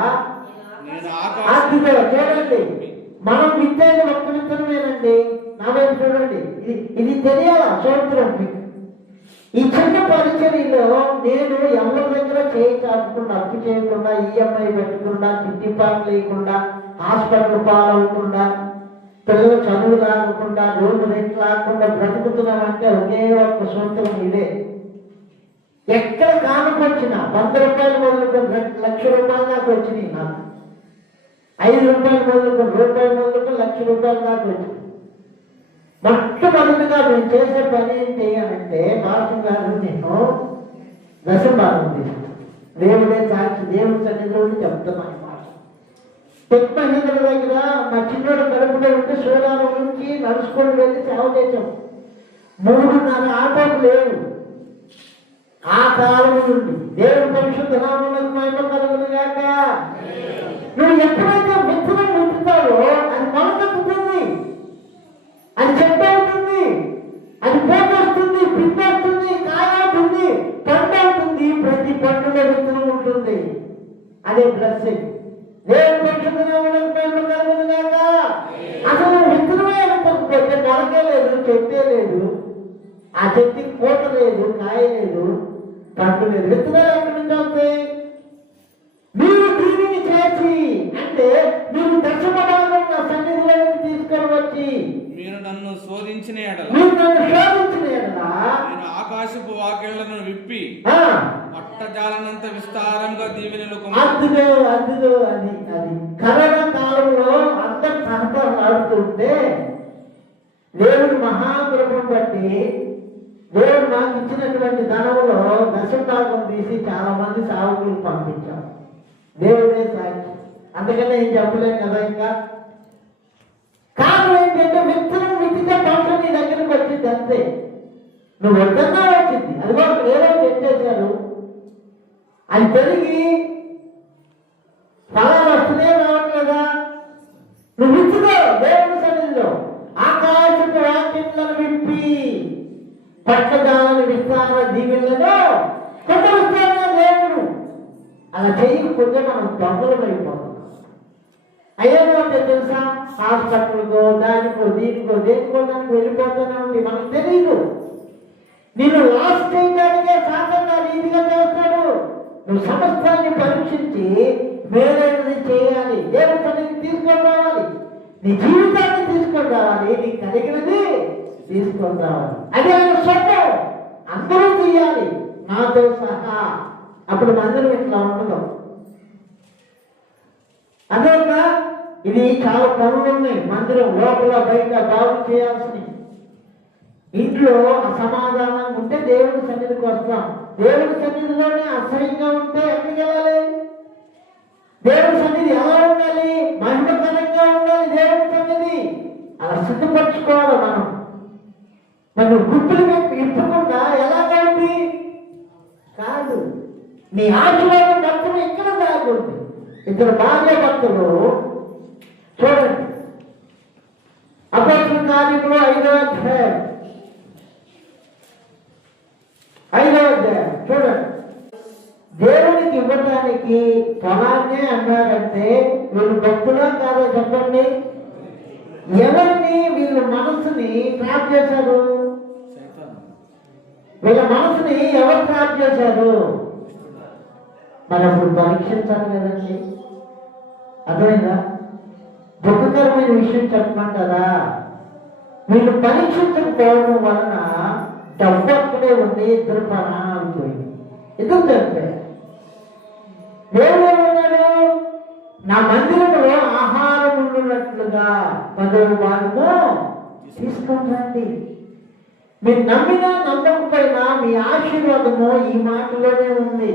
నేను ఆర్థిక చూడండి, మనం విత్తేది ఒక్క విత్తనమేనండి. నా వైపు చూడండి, ఇది తెలియాలా సూత్రం మీకు. ఈ చిన్న పరిచర్యలో నేను ఎవరి దగ్గర చేయి చాచకుండా, అప్పు చేయకుండా, ఈఎంఐ పెట్టకుండా, చిట్టిపాటు లేకుండా, హాస్పిటల్ పాలవకుండా, పిల్లలు చదువు లాగకుండా, రోడ్డు రేట్లు లాగకుండా బ్రతుకుతున్నామంటే ఒకే ఒక్క సూత్రం ఇదే. ఎక్కడ కానుకొచ్చినా 100 రూపాయలు మొదలుకొని 1,00,000 దాకా వచ్చినాయి నాకు. 5 రూపాయలు మొదలుకొని, రూపాయలు మొదలుకొని 1,00,000 రూపాయలు దాకా వచ్చింది. మొట్టమొదటిగా మేము చేసే పని ఏంటి అంటే, భారతం గారు నేను దశభాగం తీసుకున్నాను. దేవుడే సాక్షి, దేవుడి సన్నిధిలో చెప్తున్నాను మాట. టెక్ మహేంద్ర దగ్గర మా చిన్నోడు కడుపులో ఉంటే సోలారం నుంచి నడుచుకొని వెళ్ళి సేవ చేసాం. 3.5 ఆటోలు లేవు ఆ కాలం నుండి. దేవుడి పరిశుద్ధ నామమునకు మహిమ కలుగును గాక. నువ్వు ఎప్పుడైతే విత్తనం విత్తుతావో అది మొలకెత్తుతుంది, అది చెట్టు అవుతుంది, అది పోగొస్తుంది, పిండొస్తుంది, కాయ అవుతుంది, పండు అవుతుంది. ప్రతి పండులో విత్తనం ఉంటుంది. అదే బ్లెస్సింగ్. దేవుడి పరిశుద్ధ నామమునకు మహిమ కలుగును గాక. అసలు విత్తనమే విత్తకపోతే మొలకే లేదు, చెట్టే లేదు, ఆ చెట్టుకి పూత లేదు, కాయ లేదు, పండు లేదు. విత్తనాలు ఎక్కడి నుంచి వస్తాయి? మీరు దీనిని చేసి అంటే మీరు దశమభాగం నా సన్నిధిలోకి తీసుకొని వచ్చి మీరు నన్ను శోధించిన ఎడల మీరు నన్ను శోధించిన ఎడల నేను ఆకాశపు వాకిళ్లను విప్పి పట్టజాలనంత విస్తారంగా దీవెనలు అందులో అది కరోనా కాలంలో అందరు సహకారం ఆడుతుంటే దేవుడి మహాకృపను బట్టి దేవుడు నాకు ఇచ్చినటువంటి ధనంలో దశభాగం తీసి చాలా మంది సాగుకులు పంపించాం. దేవుడే సాక్షి, అందుకనే ఏం చెప్పలేం కదా. ఇంకా కారణం ఏంటంటే విత్తనం విత్తితే పంట నీ దగ్గరకు వచ్చింది అంతే. నువ్వు వద్దన్నా వచ్చింది, అది కూడా వేరే పెట్టేశారు, అది పెరిగి ఫలాలు వస్తూనే రావట్లేదా? నువ్వు విత్తుకో దేవుడి సన్నిధిలో. ఆకాశపు వాక్యములను విప్పి పట్టజాలని విస్తార దీవెనలను కొట్టవస్తాడా దేవుడు. అలా చేయకపోతే మనం దొంగలం అయిపోతాం. అయ్యేమంటే తెలుసా, హాస్పిటల్కో దానికో దీనికో దేనికో దానికి వెళ్ళిపోతూనే ఉంది. మనకు తెలియదు. నేను లాస్ట్ చేయడానికే సాధారణ రీతిగా చేస్తాడు. నువ్వు సమస్తాన్ని పరీక్షించి మేలైనది చేయాలి, దేవుడి సన్నిధికి తీసుకొని రావాలి, నీ జీవితాన్ని తీసుకొని రావాలి, నీకు కలిగినది తీసుకొని రావాలి. అది ఆయన సొంతం. అందరూ తీయాలి నాతో సహా. అప్పుడు మందిరం ఇట్లా ఉండదు. అదేగా ఇది చాలా పనులు ఉన్నాయి. మందిరం లోపల బయట బాగు చేయాల్సినవి. ఇంట్లో అసమాధానం ఉంటే దేవుడి సన్నిధికి వస్తాం. దేవుడి సన్నిధిలోనే అసహ్యంగా ఉంటే ఎక్కడికి వెళ్ళాలి? దేవుడి సన్నిధి ఎలా ఉండాలి? మహిమకరంగా ఉండాలి దేవుడి సన్నిధి. అలా సిద్ధపరచుకోవాలి మనం. నన్ను గుర్తులు ఇప్పకుండా ఎలాగా ఉంది కాదు. నీ ఆశీర్వాదం భక్తులు ఇక్కడ దాగుంది. ఇద్దరు భార్య భక్తులు చూడండి, అపొస్తలుల కార్యములు 5వ అధ్యాయం చూడండి. దేవునికి ఇవ్వడానికి పొలాన్నే అన్నారంటే వీళ్ళు భక్తులా కాదో చెప్పండి. ఎవరిని వీళ్ళ మనసుని ట్రాప్ చేశారు? వీళ్ళ మనసుని ఎవరు ట్రాప్ చేశారు? మరి అప్పుడు పరీక్షించాలి కదండి. అర్థమైందా? దుఃఖకరమైన విషయం చెప్పమంటారా? వీళ్ళు పరీక్షించకపోవడం వలన డబ్బు అక్కడే ఉండి 2 ప్రాణాలు పోయింది. 2 చనిపోయారు. దేవుడు ఏమన్నాడు? నా మందిరంలో ఆహారం ఉండున్నట్లుగా 10వ భాగము తీసుకొని రండి. మీరు నమ్మినా నమ్మకపోయినా మీ ఆశీర్వాదము ఈ మాటలోనే ఉంది.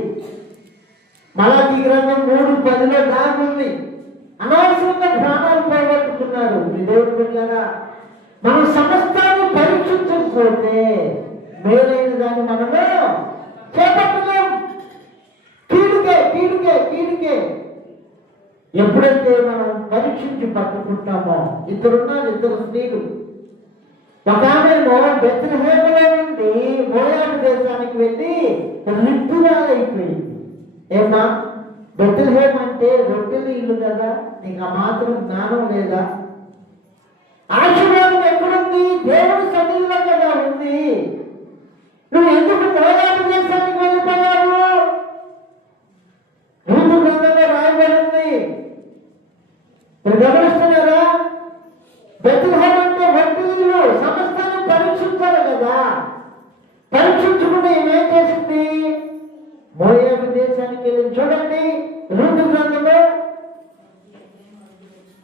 మలాకి గ్రంథం 3:10లో దాగుంది. అనవసరంగా ప్రాణాలు పోగొట్టుకున్నారు మీ దేవుడు బిడ్డలారా. మనం సమస్తాన్ని పరీక్షించకపోతే మేలైన దాన్ని మనము చేపట్టలేం. కీడుకే ఎప్పుడైతే మనం పరీక్షించి పట్టుకుంటామో, 2 స్త్రీలు ఒక ఆమెమో బెత్లెహేములో నుండి మోయాబు దేశానికి వెళ్ళి రిక్తురాలైపోయింది. ఏమా, బెత్లెహేం అంటే రొట్టెలు ఇల్లు కదా, నీకు ఆ మాత్రం జ్ఞానం లేదా? ఆశీర్వాదం ఎక్కడుంది? దేవుని సన్నిధిలో కదా ఉంది. నువ్వు ఎందుకు మోయాబు దేశానికి వెళ్ళిపోయావు? రూతు గ్రంథంలో రాయబడింది. మీరు గమనిస్తున్నారా? బెత్లెహేం అంటే రొట్టెలు, సమస్తాన్ని పరీక్షించాలి కదా. పరీక్షించుకుంటే ఏమేం చేసింది? మోయాబు దేశానికి వెళ్ళి చూడండి రూతు గ్రంథంలో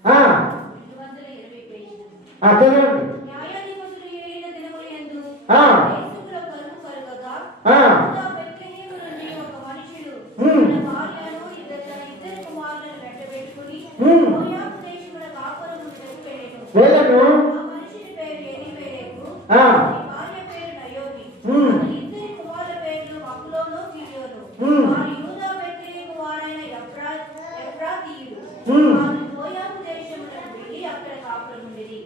220 పేజీలు. చదవండి. న్యాయాధిపతులు ఏలిన దినములందు ఆ. దేశములో కరువు కలుగగా, ఆ. యూదా బెత్లెహేము నుండి ఒక మనుషుడు తన భార్యను తన ఇద్దరు కుమారులను వెంటబెట్టుకుని మోయాబు దేశమున కాపురమునకు వెళ్ళెను. ఆ మనుషుని పేరు ఎలీమెలెకు, ఆ. అతని భార్య పేరు నయోమి. అతని ఇద్దరి కుమారుల పేర్లు మగ్లోను, కిలియోను. వారు యూదా బెత్లెహేము వారైన ఎఫ్రాతీయులు. వారు మోయాబు దేశమునకు వెళ్ళి అక్కడ కాపురముండిరి.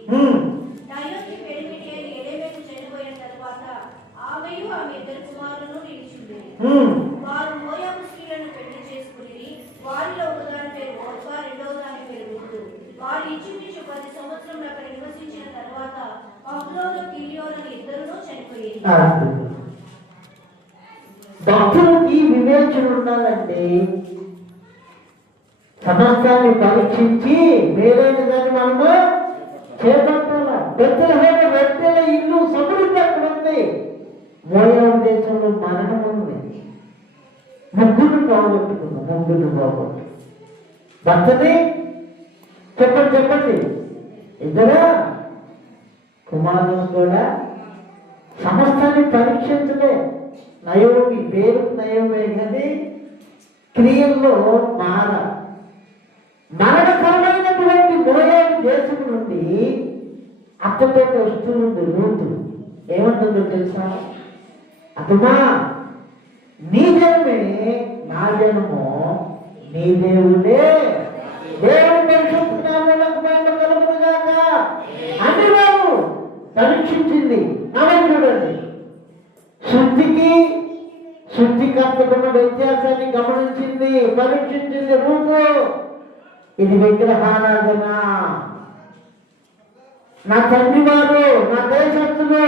నయోమి పెనిమిటి ఎలీమెకు చనిపోయిన తరువాత ఆమెయు ఆమె ఇద్దరు కుమారులను నిలిచిండిరి. వారు మోయాబు స్త్రీలను పెళ్లి చేసుకుని, వారిలో ఒకదాని పేరు ఓర్పా, రెండవ దాని పేరు రూతు. వారు ఇంచుమించు 10 సంవత్సరములు అక్కడ నివసించిన తర్వాత మగ్లోను, కిలియోను ఇద్దరును చనిపోయేది. భక్తులకి వివేచన ఉండాలంటే సమస్తాన్ని పరీక్షించి వేరైన దాన్ని మనము చేపట్టాల. బెత్లెహేము రొట్టెల ఇల్లు సమృద్ధి అక్కడ ఉంది. మోయాబు దేశంలో మరణం ఉంది. ముగ్గురు పోగొట్టు భర్తని చెప్పండి ఇద్దరా కుమారులను కూడా సమస్తాన్ని పరీక్షించలే. నయోమి పేరు నయోమే కానీ క్రియల్లో మరణకరమైనటువంటి మోయాబు దేశం నుండి అత్తతో వస్తుంది రూతు. ఏమంటుందో తెలుసా? అతమా, నీ జనమే నా జనము, నీ దేవుడే. దేవుడు పరిశుద్ధనామమునకు మహిమ కలుగునుగాక అని వారు పరీక్షించింది. ఆమె చూడండి, శుద్ధికర్తకున్న వ్యత్యాసాన్ని గమనించింది, పరీక్షించింది రూపు. ఇది విగ్రహారాధన. నా తండ్రి వారు, నా దేశస్తులు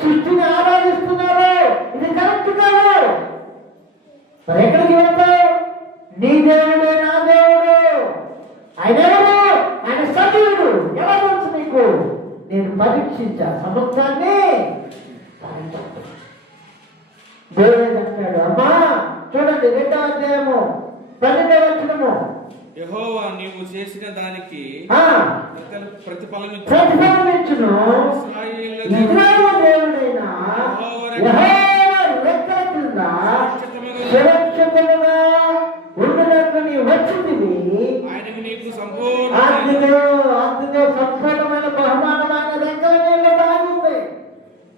సృష్టిని ఆరాధిస్తున్నారు, ఇది కరెక్ట్ కాదు. మరి ఎక్కడికి వెళ్తావు? నీ దేవుడే నా దేవుడు. ఆయన ఎవరు? ఆయన సజీవుడు. ఎలా తెలుసు నీకు? నేను పరీక్షించా, సమస్తాన్ని దేవుడే అంటాడు. అమ్మా చూడండి 2వ అధ్యాయము 12వ వచనము. యెహోవా నీవు చేసిన దానికి ప్రతిఫలం ఇచ్చును. ఇశ్రాయేలు దేవుడైన యెహోవా రెక్కల కింద సురక్షితముగా ఉండునట్లు నీవు వచ్చితివి. ఆయనకు నీకు అందులో సంపూర్ణమైన బహుమానమైన రెక్కల నీళ్ళ తాగుంది.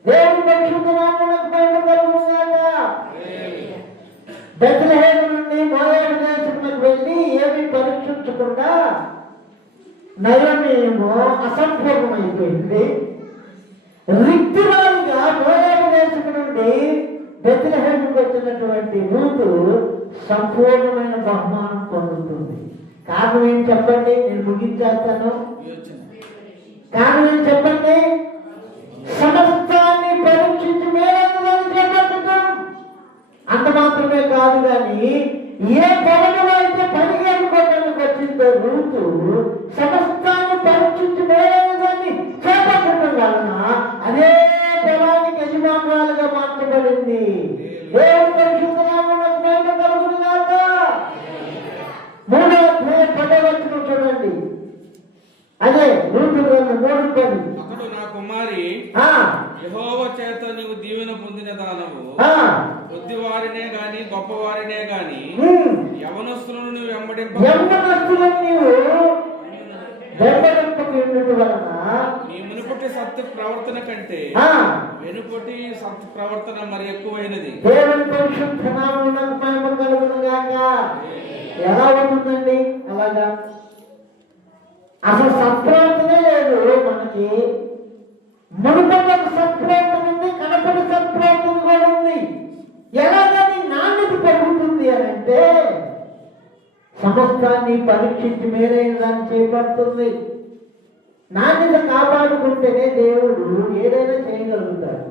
దేవుని పరిశుద్ధ నామమునకు మహిమ కలుగునుగాక. బెత్లెహేము నుండి మోయాబు దేశమునకు వెళ్ళి ఏమీ పరీక్షించకుండా నయోమి ఏమో అసంపూర్ణమైపోయింది. రిక్తురాలుగా మోయాబు దేశము నుండి బెత్లెహేముకు వచ్చినటువంటి రూతు సంపూర్ణమైన బహుమానం పొందుతుంది. కారణం ఏం చెప్పండి? నేను ముగించేస్తాను. కారణం ఏం చెప్పండి? సమస్తాన్ని పరీక్షించి మేలైనదని చేపట్టడం. అంత మాత్రమే కాదు కానీ ఏ పొలంలో అయితే పరిగెట్టుకోవడానికి వచ్చిందో రూతు సమస్తాన్ని పరీక్షించి మేలైనదాన్ని చేపట్టడం వలన అదే పొలానికి యజమానురాలుగా మార్చబడింది. దేవుని పరిశుద్ధ నామమునకు మహిమ కలుగునుగాక. 3వ అధ్యాయం 10వ వచనం చూడండి. అదే రూతు గ్రంథం 3:10. అతడు నా కుమారి యెహోవా చేత నీవు దీవెన పొందిన దానవు. కొద్దివారినే గాని గొప్పవారినే గాని యవనస్తులను నీవు నీ మునుపటి సత్తు ప్రవర్తన కంటే వెనుపటి సత్తు ప్రవర్తన మరి ఎక్కువైనది. దేవుని పరిశుద్ధ నామమునకు మహిమ కలుగునుగాక. ఎలా ఉంటుందండి అలాగా? అసలు సత్ప్రవర్తనే లేదు మనకి. మునుపటి సమస్తాన్ని పరీక్షించి మేలైన దాన్ని చేపడుతుంది. నాణ్యత కాపాడుకుంటేనే దేవుడు ఏదైనా చేయగలుగుతాడు.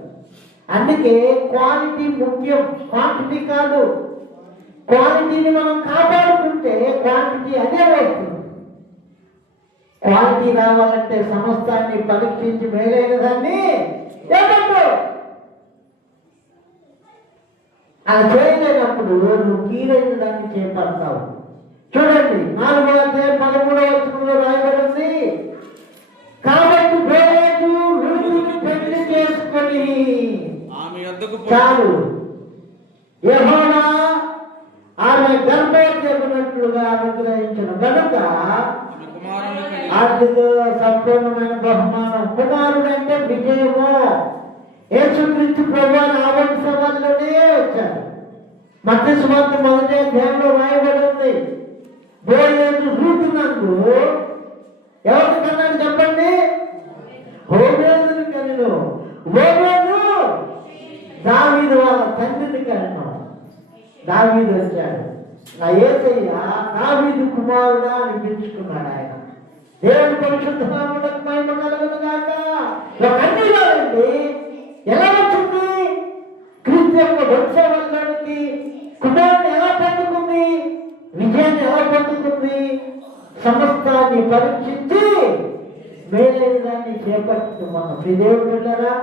అందుకే క్వాలిటీ ముఖ్యం, క్వాంటిటీ కాదు. క్వాలిటీని మనం కాపాడుకుంటే క్వాంటిటీ అదే వస్తుంది. క్వాలిటీ రావాలంటే సమస్తాన్ని పరీక్షించి మేలైన దాన్ని ఏమంటూ అలా చేయలేనప్పుడు నువ్వు కీలైన దాన్ని చేపడతావు. చూడండి 4వ అధ్యాయం 13వ వచనంలో రాయబడింది, కాబట్టి బోయజు రూతుని పెళ్లి చేసుకొని ఆమె యొద్దకు చాలు యెహోవా ఆమె గర్భవతినట్లుగా అనుగ్రహించిన కనుక ఆమె కుమారుని కని ఆర్థిక సంపూర్ణమైన బహుమానం. కుమారుడు అంటే విజయము. యేసుక్రీస్తు ప్రభువు ఆ వంశం వల్లనే వచ్చారు. మత్తయి సువార్త 1వ అధ్యాయంలో రాయబడింది, బోయజు రూతునందు ఎవరిని కన్నాడు చెప్పండి? ఓబేదుని కన్ను. ఓబేదు దావీదు వాళ్ళ తండ్రిని కన్నాడు. దావీదు వచ్చాడు, నా యేసయ్య దావీదు కుమారుడా అని పిలుచుకున్నాడు ఆయన. దేవుని పరిశుద్ధ నామమునకు మహిమ కలుగును గాక. ఒక అన్నిలోనండి ఎలా వచ్చింది? క్రీస్తు యొక్క వంశవల్లానికి కుమారుని ఎలా పొందుకుంది? విజయాన్ని ఎలా పొందుకుంది? సమస్తాన్ని పరీక్షించి మేలైన దాన్ని చేపట్టు. మన దేవుడు పిల్లరా,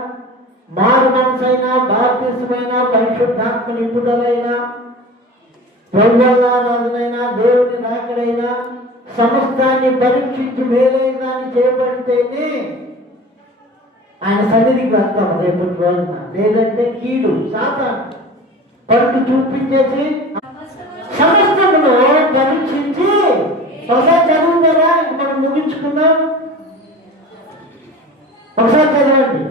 మారు మనసైనా బాప్తిసమైనా పరిశుద్ధాత్మ నింపుదలైనా ప్రభువారాధనైనా దేవుని రాకడైనా సమస్తాన్ని పరీక్షించి మేలైన దాన్ని చేపడితేనే ఆయన సన్నిధికి వెళ్తాం రేపటి రోజున. లేదంటే కీడు సాతాను పట్టు చూపించేసి సమస్తమును పరీక్షించి ఒకసారి చదువుతారా? మనం ముగించుకుందాం. ఒకసారి చదవండి.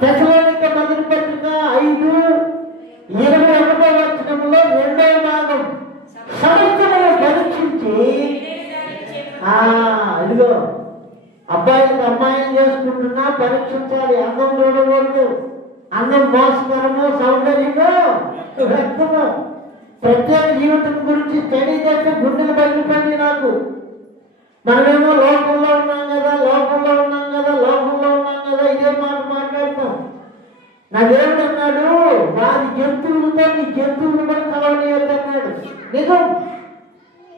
తెసలోనిక మొదటి పత్రిక 5:21 వచనంలో 2వ భాగం, సమస్తమును పరీక్షించి ఇదిగో అబ్బాయిలకు అమ్మాయిలు చేసుకుంటున్నా పరీక్షించాలి. అందం చూడకూడదు. అందం మోసకరము, సౌందర్యము, రక్తము. ప్రత్యేక జీవితం గురించి స్టడీ చేస్తే గుండెలు బయలుపడి నాకు. మనమేమో లోకంలో ఉన్నాం కదా, లోకంలో ఉన్నాం కదా, లోకంలో ఉన్నాం కదా, ఇదే మాట మాట్లాడతాం. నా దేవుడు అన్నాడు, వారి జంతువులతో నీ జంతువులు కూడా కలవలేయద్దు అన్నాడు. నిజం.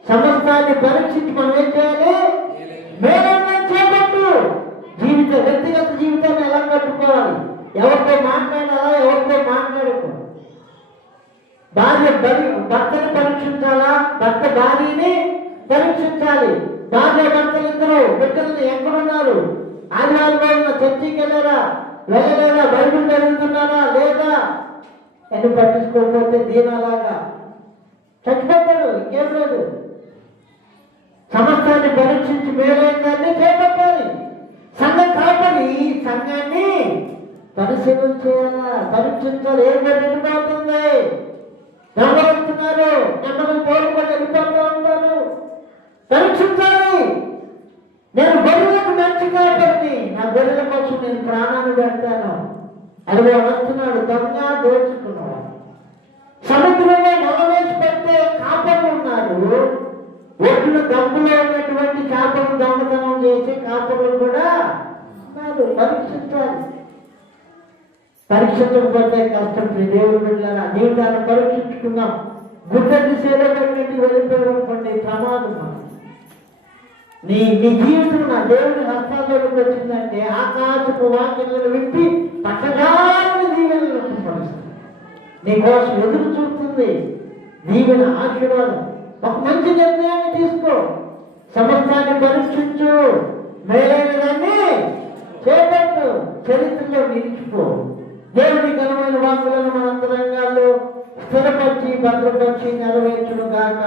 సమస్తాన్ని పరీక్షించి మనం ఏం చేయాలి? మేలైన చేపట్టు. వ్యక్తిగత జీవితాన్ని ఎలా కట్టుకోవాలి? ఎవరితో మాట్లాడాలా, ఎవరితో మాట్లాడకు. భార్య భర్తని పరీక్షించాలా, భర్త భార్యని పరీక్షించాలి. భార్య భర్తలిద్దరూ బిడ్డలను ఎక్కడున్నారు? ఆదివారం రోజున చర్చికి వెళ్ళారా, వెళ్ళలేదా? బైబిల్ చదువుతున్నారా లేదా? అని పట్టించుకోకపోతే దీనాలాగా చచ్చిపోతారు. ఇంకేం లేదు. సమస్తాన్ని పరీక్షించి మేలైన దాన్ని చేపట్టాలి. సంఘం కాపరి సంఘాన్ని పరిశీలన చేయాలా, పరీక్షించాలి. ఏం వెళ్ళిపోతుంది? గమనిస్తున్నారు, నెమ్మది కోరుకొని వెళ్ళిపోతూ ఉంటారు. పరీక్షించాలి. నేను గొర్రెలకు మంచి కాపరిని, నా గొర్రెల కోసం నేను ప్రాణాన్ని పెడతాను. అది వస్తున్నాడు దొంగ దోచుకున్నాడు. సముద్రంలో మొదలేసి పెడితే కాపర్లు ఉన్నారు. ఒడ్డున దమ్ములో ఉన్నటువంటి చేపలు దొంగతనం చేసే కాపర్లు కూడా ఉన్నారు. పరీక్షించాలి. పరీక్షించకపోతే కష్టం. దేవుడు బిడ్డలారా, జీవితాన్ని పరీక్షించుకుందాం. గుడ్డకి సేవ పెట్టినట్టు వెళ్ళిపోయినటువంటి ప్రమాదం. నీ జీవితం నా దేవుని హస్తాల్లోకి వచ్చిందంటే ఆకాశపు వాక్యాలను విప్పి పట్టగానే దీవెనలు పడుతుంది. నీ కోసం ఎదురు చూస్తుంది దీవెన, ఆశీర్వాదం. ఒక మంచి నిర్ణయాన్ని తీసుకో. సమస్తాన్ని పరీక్షించు, మేలైన దాన్ని చేపట్టు, చరిత్రలో నిలిచిపో. దేవుని ఘనమైన వాక్కులను మన అంతరంగాల్లో స్థిరపరిచి భద్రపరిచి నెరవేర్చును గాక.